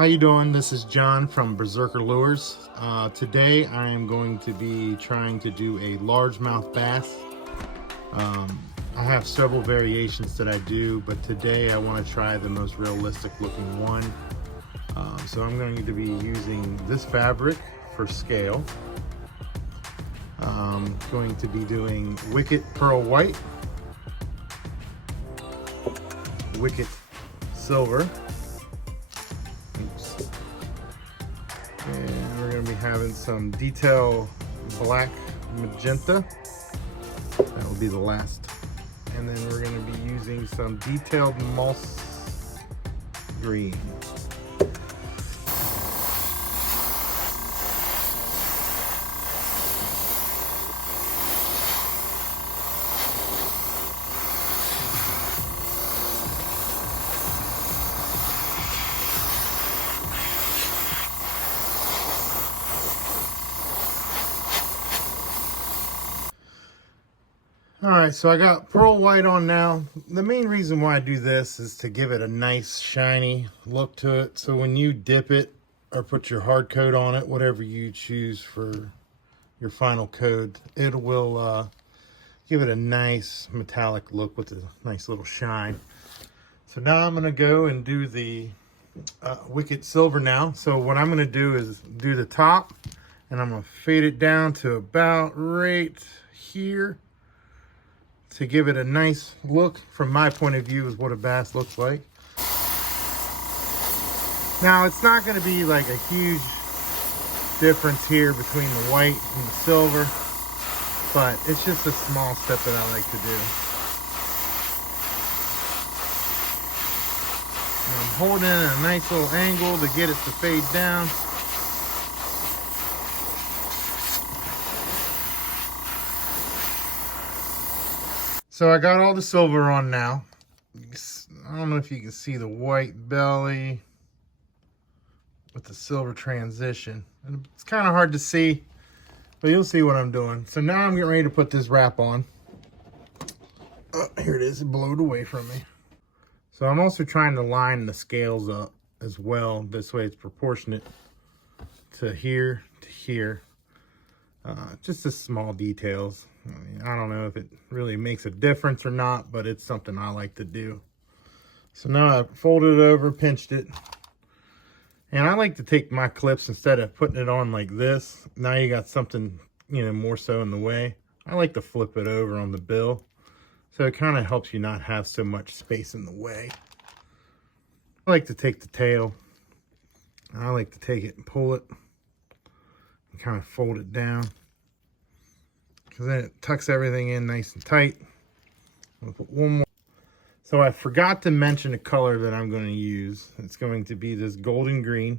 How you doing? This is John from Berserker Lures. Today I am going to be trying to do a largemouth bass. I have several variations that I do, but today I want to try the most realistic looking one. So I'm going to be using this fabric for scale. I'm going to be doing Wicked Pearl White, Wicked Silver, and we're going to be having some detail black magenta. That will be the last. And then we're going to be using some detailed moss green. All right, so I got pearl white on now. The main reason why I do this is to give it a nice shiny look to it. So when you dip it or put your hard coat on it, whatever you choose for your final coat, it will give it a nice metallic look with a nice little shine. So now I'm gonna go and do the Wicked Silver now. So what I'm gonna do is do the top, and I'm gonna fade it down to about right here, to give it a nice look. From my point of view, is what a bass looks like. Now, it's not going to be like a huge difference here between the white and the silver, but it's just a small step that I like to do. And I'm holding it at a nice little angle to get it to fade down. So I got all the silver on now. I don't know if you can see the white belly with the silver transition. And it's kind of hard to see, but you'll see what I'm doing. So now I'm getting ready to put this wrap on. Oh, here it is, it blowed away from me. So I'm also trying to line the scales up as well. This way it's proportionate to here to here. Just the small details. I mean, I don't know if it really makes a difference or not, but it's something I like to do. So now I folded it over, pinched it. And I like to take my clips, instead of putting it on like this, now you got something, you know, more so in the way. I like to flip it over on the bill. So it kind of helps you not have so much space in the way. I like to take the tail. I like to take it and pull it and kind of fold it down, because then it tucks everything in nice and tight. I'll put one more. So I forgot to mention the color that I'm going to use. It's going to be this golden green.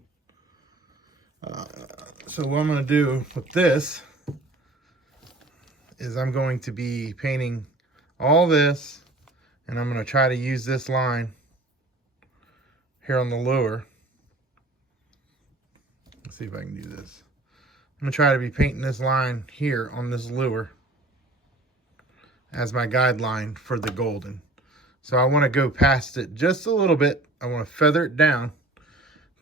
So what I'm going to do with this is I'm going to be painting all this, and I'm going to try to use this line here on the lure. Let's see if I can do this. I'm going to try to be painting this line here on this lure as my guideline for the golden. So I want to go past it just a little bit. I want to feather it down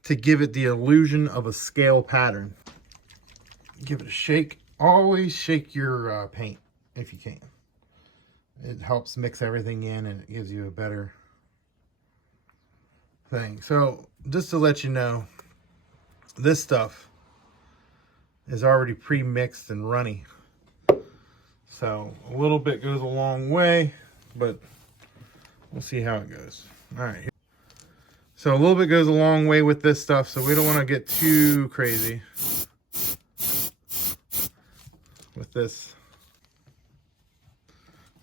to give it the illusion of a scale pattern. Give it a shake. Always shake your paint if you can. It helps mix everything in, and it gives you a better thing. So just to let you know, this stuff is already pre-mixed and runny. So a little bit goes a long way, but we'll see how it goes. All right. So a little bit goes a long way with this stuff, so we don't want to get too crazy with this.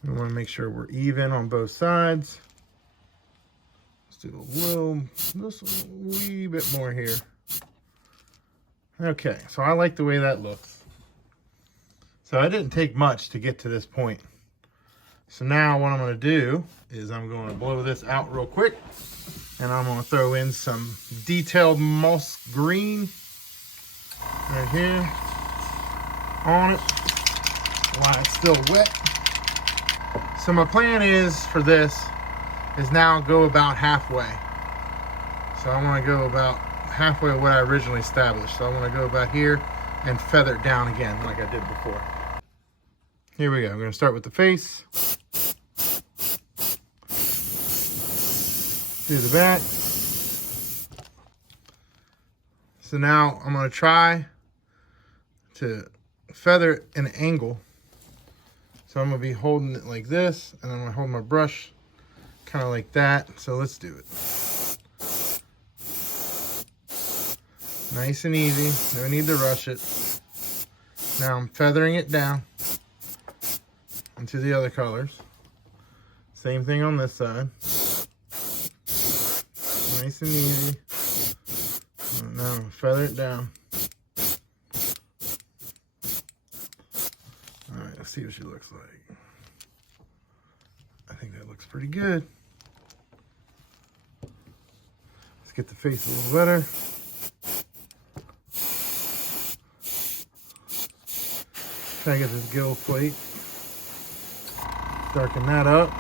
We want to make sure we're even on both sides. Let's do just a wee bit more here. Okay, so I like the way that looks. So I didn't take much to get to this point. So now what I'm going to do is I'm going to blow this out real quick, and I'm going to throw in some detailed moss green right here on it while it's still wet. So my plan is for this is now go about halfway. So I want to go about halfway of what I originally established. So I want to go about here and feather it down again like I did before. Here we go. I'm going to start with the face. Do the back. So now I'm going to try to feather it in an angle. So I'm going to be holding it like this, and I'm going to hold my brush kind of like that. So let's do it. Nice and easy. No need to rush it. Now I'm feathering it down into the other colors. Same thing on this side. Nice and easy. Now I'm gonna feather it down. Alright, let's see what she looks like. I think that looks pretty good. Let's get the face a little better. Try to get this gill plate. Darken that up.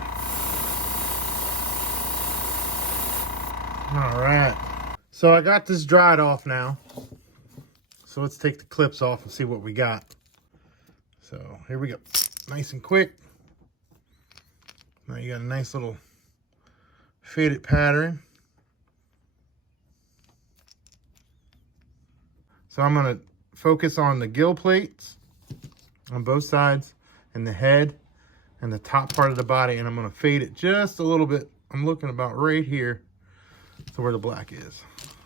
All right. So I got this dried off now. So let's take the clips off and see what we got. So here we go. Nice and quick. Now you got a nice little faded pattern. So I'm going to focus on the gill plates on both sides and the head and the top part of the body, and I'm going to fade it just a little bit. I'm looking about right here to where the black is.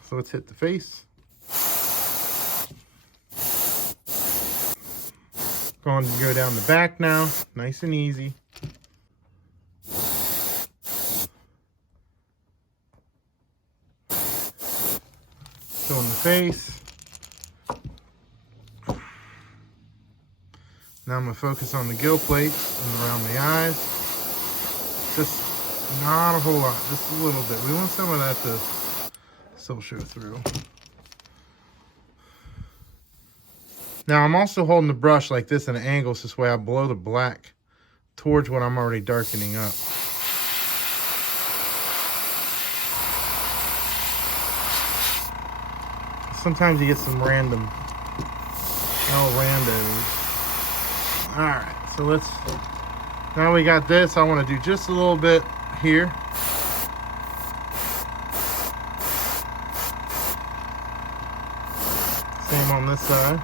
So let's hit the face. Going to go down the back now, nice and easy. So on the face. Now I'm going to focus on the gill plates and around the eyes. Just not a whole lot, just a little bit. We want some of that to still show through. Now I'm also holding the brush like this at an angle, so this way I blow the black towards what I'm already darkening up. Sometimes you get some random, randos. All right, so now we got this. I want to do just a little bit here. Same on this side.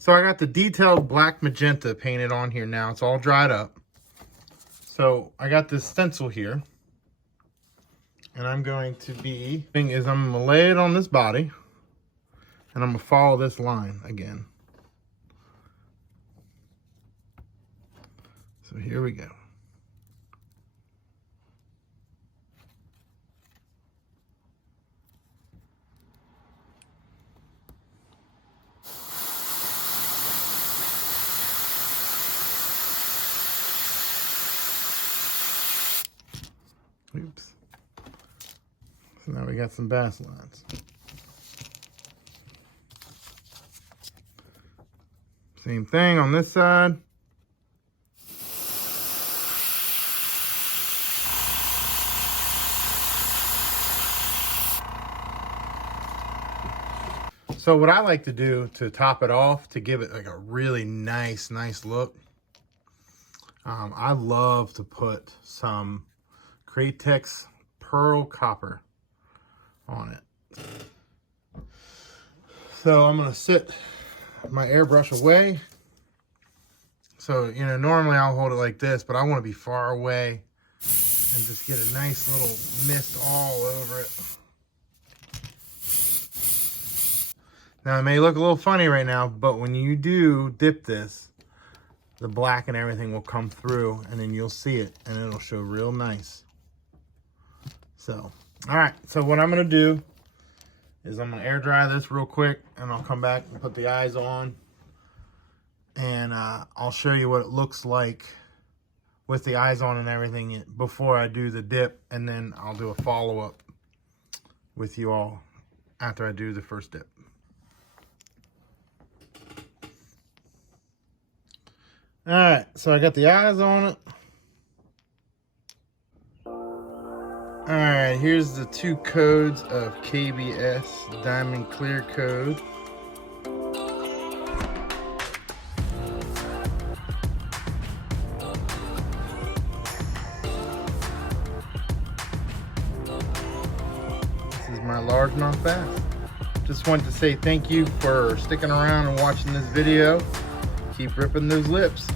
So I got the detailed black magenta painted on here now. It's all dried up. So I got this stencil here. And I'm going to lay it on this body. And I'm going to follow this line again. So here we go. Oops. So now we got some bass lines. Same thing on this side. So what I like to do to top it off, to give it like a really nice look, I love to put some Kratex Pearl Copper on it. So I'm going to sit my airbrush away. So, normally I'll hold it like this, but I want to be far away and just get a nice little mist all over it. Now, it may look a little funny right now, but when you do dip this, the black and everything will come through, and then you'll see it, and it'll show real nice. So, all right. So what I'm going to do is I'm going to air dry this real quick, and I'll come back and put the eyes on, and I'll show you what it looks like with the eyes on and everything before I do the dip, and then I'll do a follow-up with you all after I do the first dip. All right, so I got the eyes on it. Alright, here's the 2 codes of KBS Diamond Clear Code. This is my largemouth bass. Just wanted to say thank you for sticking around and watching this video. Keep ripping those lips.